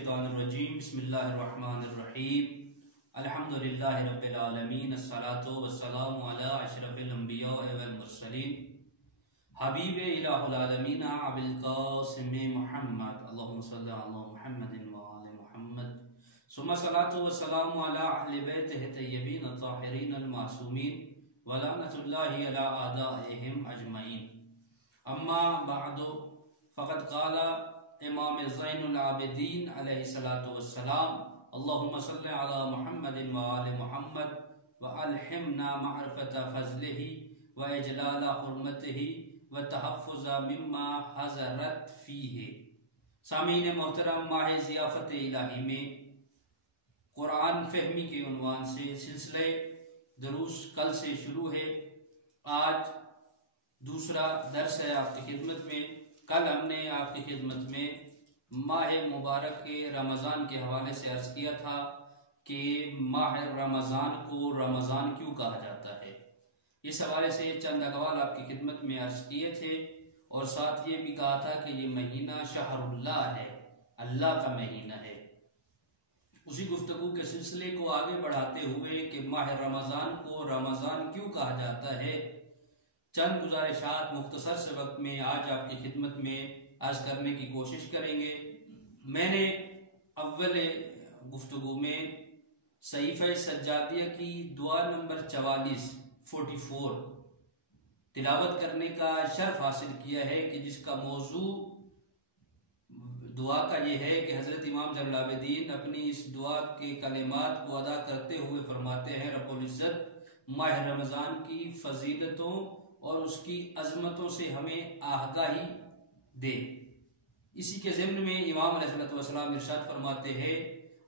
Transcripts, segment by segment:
मिनश्शैतानिर्रजीम बिस्मिल्लाहिर्रहमानिर्रहीम अल्हम्दुलिल्लाहि रब्बिल आलमीन अस्सलातु वस्सलामु अला अशरफिल अंबिया वल मुरसलीन हबीबे इलाहुल आलमीन अबिल कासिम मुहम्मद अल्लाहुम्मा सल्लि अला मुहम्मदिन व आलि मुहम्मद सुम्मा सलातु वस्सलामु अला अहलि बैतिहि तय्यबीन अत्ताहिरीन अल मासूमीन व लअनतुल्लाहि अला आदाइहिम अजमईन अम्मा बअदु फ़क़द क़ाला इमाम ज़ैनुल आबिदीन अलैहिस्सलातु वस्सलाम अल्लाहुम्मा सल्लि अला मुहम्मदिन व आलि मुहम्मद व अल्हिमना मअरिफ़त फ़ज़लिही व इजलाल हुर्मतिही व तहफ़्फ़ुज़ मिम्मा हज़रत फ़ीही। सामीन मोहतरम, माह ज़ियाफ़त इलाही में कुरान फ़हमी के उन्वान से सिलसिले दुरूस कल से शुरू है। आज दूसरा दर्स है आपकी खिदमत में। कल हमने आपकी खिदमत में माह मुबारक के रमज़ान के हवाले से अर्ज़ किया था कि माह रमज़ान को रमज़ान क्यों कहा जाता है। इस हवाले से चंद अक़वाल आपकी खिदमत में अर्ज़ किए थे और साथ ये भी कहा था कि ये महीना शहरुल्लाह है, अल्लाह का महीना है। उसी गुफ्तगू के सिलसिले को आगे बढ़ाते हुए कि माह रमज़ान को रमज़ान क्यों कहा जाता है, चंद गुजारिशात मुख्तसर से वक्त में आज आपकी खिदमत में अर्ज करने की कोशिश करेंगे। मैंने अव्वल गुफ्तगू में सहीफ़े सज्जादिया की दुआ नंबर 44 तिलावत करने का शर्फ हासिल किया है कि जिसका मौजू दुआ का ये है कि हज़रत इमाम ज़ैनुल आबिदीन अपनी इस दुआ के कलिमात को अदा करते हुए फरमाते हैं, रब्बुल इज़्ज़त माह रमज़ान की फजीलतों और उसकी अजमतों से हमें आगाही दे। इसी के ज़िम्न में इमाम अलैहिस्सलाम इरशाद फरमाते हैं,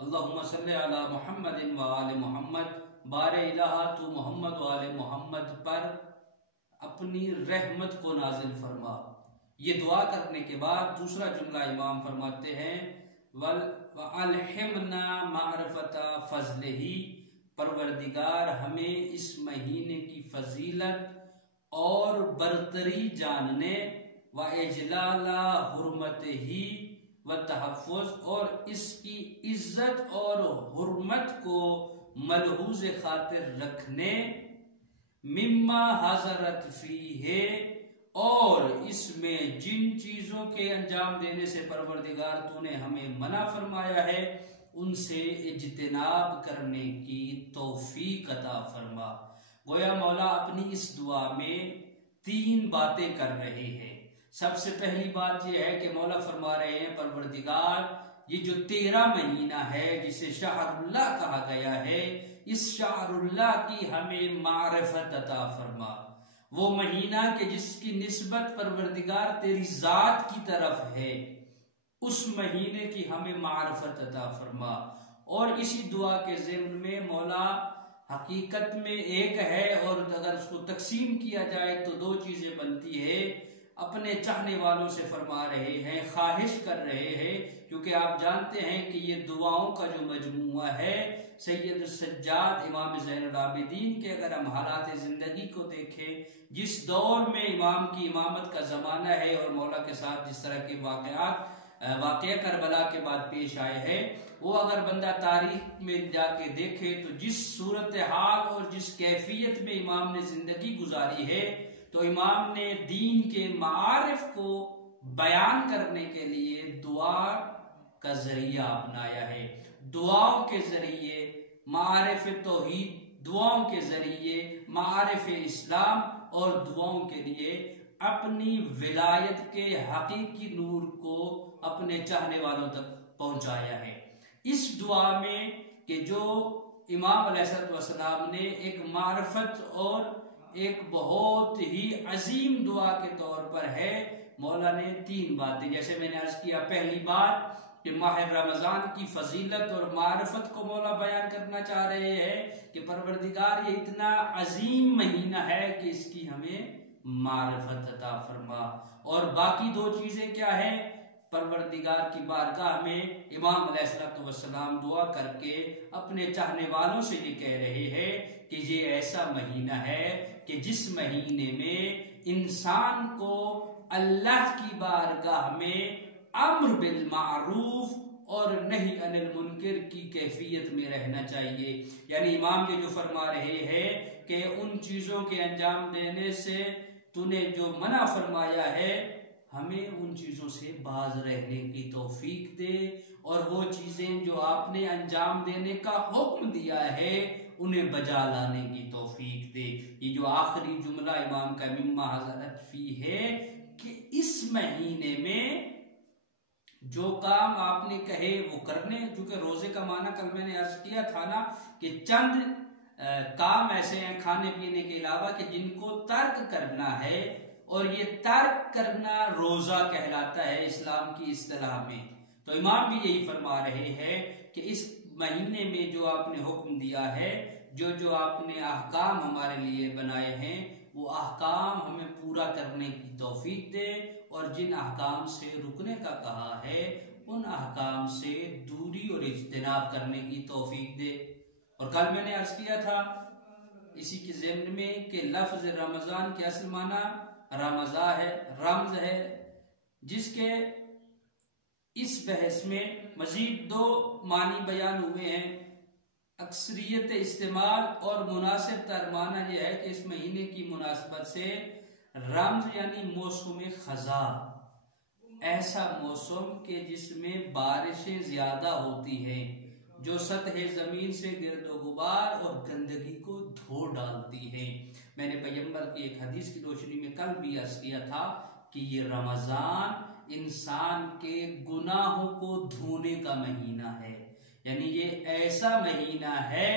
अल्लाहुम्मा सल्लि अला मुहम्मदिन व आलि मुहम्मद, बारे इलाहा तू मोहम्मद व आले मोहम्मद पर अपनी रहमत को नाजिल फरमा। ये दुआ करने के बाद दूसरा जुमला इमाम फरमाते हैं, वल अल्हिमना मारिफत फज़लिही, परवरदिगार हमें इस महीने की फजीलत और बरतरी जानने, व इजलाला हुर्मतिही व तहफ़्फ़ुज़, और इसकी इज्जत और हुर्मत को मलहूज़ खातिर रखने, मिम्मा हज़रत फ़ीहे, और इसमें जिन चीज़ों के अंजाम देने से परवरदिगार तूने हमें मना फरमाया है उनसे इज्तिनाब करने की तौफीक अता फरमा। गोया मौला अपनी इस दुआ में 3 बातें कर रहे हैं। सबसे पहली बात यह है कि मौला फरमा रहे हैं, परवरदिगार ये जो 13 महीना है जिसे शहरुल्लाह कहा गया है, इस शहरुल्लाह की हमें मारिफत अता फरमा। वो महीना के जिसकी निस्बत परवरदिगार तेरी जात की तरफ है, उस महीने की हमें मारिफत अता फरमा। और इसी दुआ के ज़िम्न में मौला हकीकत में एक है और अगर उसको तकसीम किया जाए तो 2 चीजें बनती है। अपने चाहने वालों से फरमा रहे हैं, ख्वाहिश कर रहे हैं, क्योंकि आप जानते हैं कि ये दुआओं का जो मजमुआ है सैयद सज्जाद इमाम ज़ैनुल आबिदीन के, अगर हम हालात ज़िंदगी को देखें, जिस दौर में इमाम की इमामत का ज़माना है और मौला के साथ जिस तरह के वाक़या करबला के बाद पेश आए हैं, वो अगर बंदा तारीख में जाके देखे तो जिस सूरत हाल और जिस कैफियत में इमाम ने जिंदगी गुजारी है, तो इमाम ने दीन के मारिफ को बयान करने के लिए दुआ का जरिया अपनाया है। दुआओं के जरिए मारिफ तौहीद, दुआओं के जरिए मारिफ इस्लाम और दुआओं के लिए अपनी विलायत के हकीकी नूर को अपने चाहने वालों तक पहुंचाया है। इस दुआ में कि जो इमाम अलैहिस्सलाम ने एक मारिफत और एक बहुत ही अजीम दुआ के तौर पर है, मौला ने 3 बातें, जैसे मैंने अर्ज किया, पहली बात कि माह रमज़ान की फजीलत और मारिफत को मौला बयान करना चाह रहे हैं कि परवरदिगार ये इतना अजीम महीना है कि इसकी हमें मारिफत अता फरमा। और बाकी 2 चीजें क्या है, परवरदिगार की बारगाह में इमाम अलैहिस्सलाम दुआ करके अपने चाहने वालों से ये कह रहे हैं कि ये ऐसा महीना है कि जिस महीने में इंसान को अल्लाह की बारगाह में अम्र बिल मारूफ और नहीं अनिल मुनकर की कैफियत में रहना चाहिए। यानी इमाम ये जो फरमा रहे हैं कि उन चीज़ों के अंजाम देने से तूने जो मना फरमाया है, हमें उन चीज़ों से बाज रहने की तौफीक दे, और वो चीज़ें जो आपने अंजाम देने का हुक्म दिया है उन्हें बजा लाने की तौफीक दे। ये जो आखिरी जुमला इमाम का मिम्मा हज़रत फी है कि इस महीने में जो काम आपने कहे वो करने, क्योंकि रोजे का माना कल मैंने अर्ज किया था ना कि चंद काम ऐसे हैं खाने पीने के अलावा कि जिनको तर्क करना है, और ये तर्क करना रोजा कहलाता है इस्लाम की इस्तिलाह में। तो इमाम भी यही फरमा रहे हैं कि इस महीने में जो आपने हुक्म दिया है, जो जो आपने अहकाम हमारे लिए बनाए हैं, वो अहकाम हमें पूरा करने की तौफीक दे, और जिन अहकाम से रुकने का कहा है उन अहकाम से दूरी और इज्तिनाब करने की तौफीक दे। और कल मैंने अर्ज किया था इसी के ज़िम्न में कि लफ्ज रमजान के असल माना रमजा है, रमज है, जिसके इस बहस में मजीद दो मानी बयान हुए हैं। अक्सरियत इस्तेमाल और मुनासिब तर माना यह है कि इस महीने की मुनासिबत से रमज यानी मौसम खजा, ऐसा मौसम के जिसमें बारिशें ज्यादा होती हैं, जो सतह जमीन से गिरदो गुबार और गंदगी को धो डालती है। मैंने पैगंबर की एक हदीस की रोशनी में कल भी अर्ज किया था कि ये रमजान इंसान के गुनाहों को धोने का महीना है। यानी ये ऐसा महीना है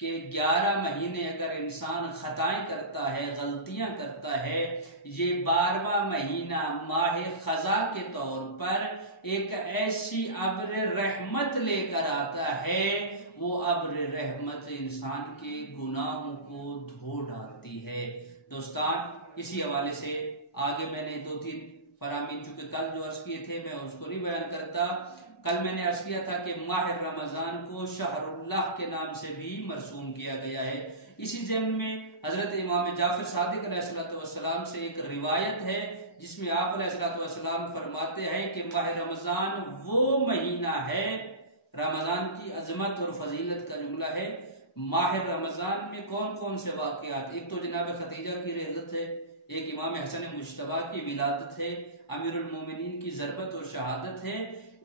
कि 11 महीने अगर इंसान खताएं करता है, गलतियां करता है, ये 12वां महीना माह खजा के तौर पर एक ऐसी अब्र रहमत लेकर आता है, वो अब्र रहमत इंसान के गुनाहों को धो डालती है। दोस्तान, इसी हवाले से आगे मैंने 2-3 फरामीन चूंकि कल जो अर्ज किए थे मैं उसको नहीं बयान करता। कल मैंने अर्ज किया था कि माह रमजान को शहरुल्लाह के नाम से भी मरसूम किया गया है। इसी ज़िम्न में हजरत इमाम जाफर सादिक अलैहिस्सलाम से एक रिवायत है जिसमें आप अलैहिस्सलाम फरमाते हैं कि माह रमजान वो महीना है, रमजान की अजमत और फजीलत का जुमला है। माह रमजान में कौन कौन से वाक़यात, एक तो जनाब खदीजा की रहलत है, एक इमाम हसन मुश्तबा की विलादत है, अमीरुल मोमिनीन की ज़रबत और शहादत है।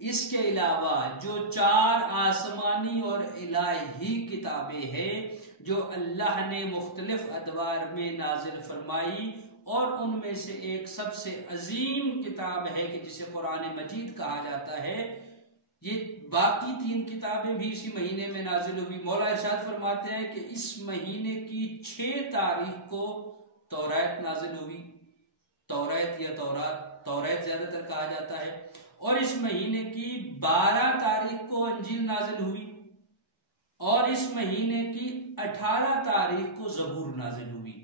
इसके अलावा जो 4 आसमानी और इलाही किताबें हैं जो अल्लाह ने मुख्तलिफ अदवार में नाजिल फरमाई, और उनमें से एक सबसे अजीम किताब है कि जिसे कुरान मजीद कहा जाता है। ये बाकी 3 किताबें भी इसी महीने में नाजिल हुई। मौला इरशाद फरमाते हैं कि इस महीने की 6 तारीख को तौरात नाजिल हुई। तौरात या तौरात ज्यादातर कहा जाता है। और इस महीने की 12 तारीख को अंजील नाजिल हुई, और इस महीने की 18 तारीख को ज़बूर नाजिल हुई।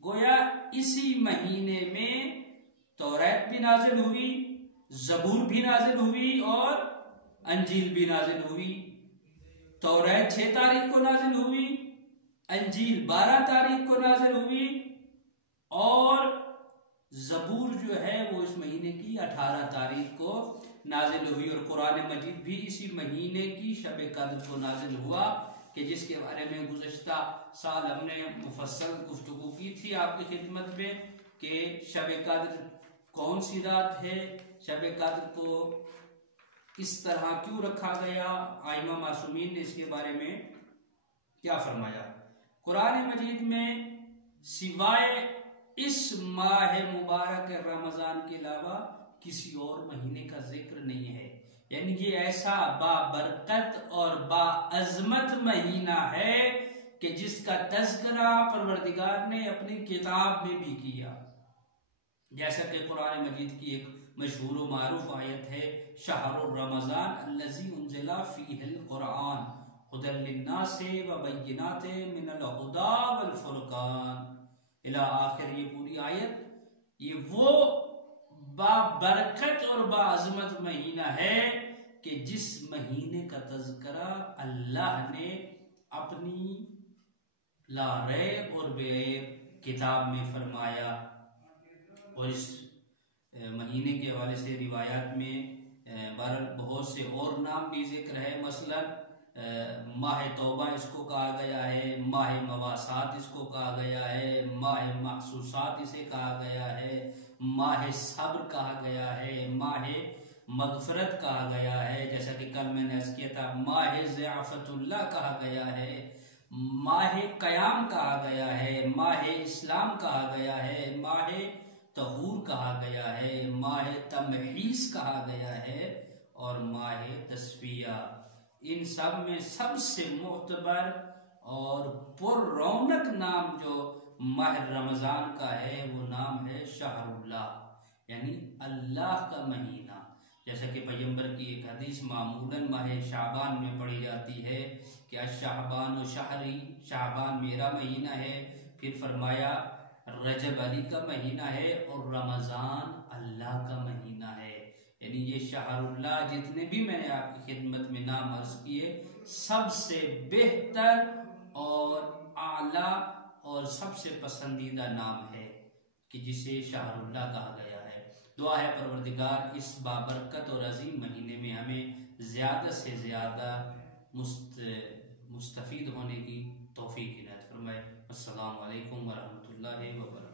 गोया इसी महीने में तौरात भी नाजिल हुई, ज़बूर भी नाजिल हुई और अंजील भी नाजिल हुई। तौरात 6 तारीख को नाजिल हुई, अंजील 12 तारीख को नाजिल हुई, और ज़बूर जो है वो इस महीने की 18 तारीख को नाजिल हुई। और कुरान मजीद भी इसी महीने की शब कद्र को नाजिल हुआ कि जिसके बारे में गुज़श्ता साल हमने मुफस्सल गुफ्तगू की थी आपकी खिदमत में कि शब कद्र कौन सी रात है, शब कद्र को इस तरह क्यों रखा गया, आइमा मासूमीन ने इसके बारे में क्या फरमाया। कुरान मजीद में सिवाय इस माह मुबारक रमजान के अलावा किसी और महीने का जिक्र नहीं है। यानी ये ऐसा बाबरकत और बाअज़मत महीना है कि जिसका तज़किरा परवरदिगार ने अपनी किताब में भी किया। जैसा कि कुरान मजीद की एक मशहूर व मारूफ आयत है, शहरुर रमजान अल्लज़ी उन्ज़िला फ़ीहिल कुरान हुदल लिन्नासि व बय्यिनातिन मिनल हुदा वल फुरकान इला आखिर। ये पूरी आयत ये वो बाबरकत और बाअज़मत महीना है कि जिस महीने का तज़किरा अल्लाह ने अपनी लारैब और बेऐब किताब में फरमाया। और इस महीने के हवाले से रिवायात में बहरहाल बहुत से और नाम भी जिक्र है, मसलन माह तौबा इसको कहा गया है, माह मवासात इसको कहा गया है, माह महसूसात इसे कहा गया है, माह सब्र कहा गया है, माह मगफरत कहा गया है, जैसा कि कल मैंने अर्ज किया था, माह ज़ियाफ़तुल्लाह कहा गया है, माह क़याम कहा गया है, माह इस्लाम कहा गया है, माह तहूर कहा गया है, माह तमहीस कहा गया है और माह तस्फिया। इन सब में सबसे मोतबर और पुररौनक नाम जो माह रमज़ान का है वो नाम है शहरुल्लाह, यानी अल्लाह का महीना। जैसा कि पैगंबर की एक हदीस मामूलन माह शाबान में पढ़ी जाती है कि शाबान शहरी, शाबान मेरा महीना है, फिर फरमाया रजब अली का महीना है और रमज़ान अल्लाह का महीना है। यानी ये शहरुल्लाह जितने भी मैंने आपकी खिदमत में नाम अर्ज किए, सबसे बेहतर और आला और सबसे पसंदीदा नाम है कि जिसे शहरुल्लाह कहा गया है। दुआ है परवरदिगार इस बाबरकत और अजीम महीने में हमें ज़्यादा से ज़्यादा मुस्तफ़ीद होने की तौफीक इनायत फरमाए। अस्सलामु अलैकुम वरहमतुल्लाहि वबरकातुहू।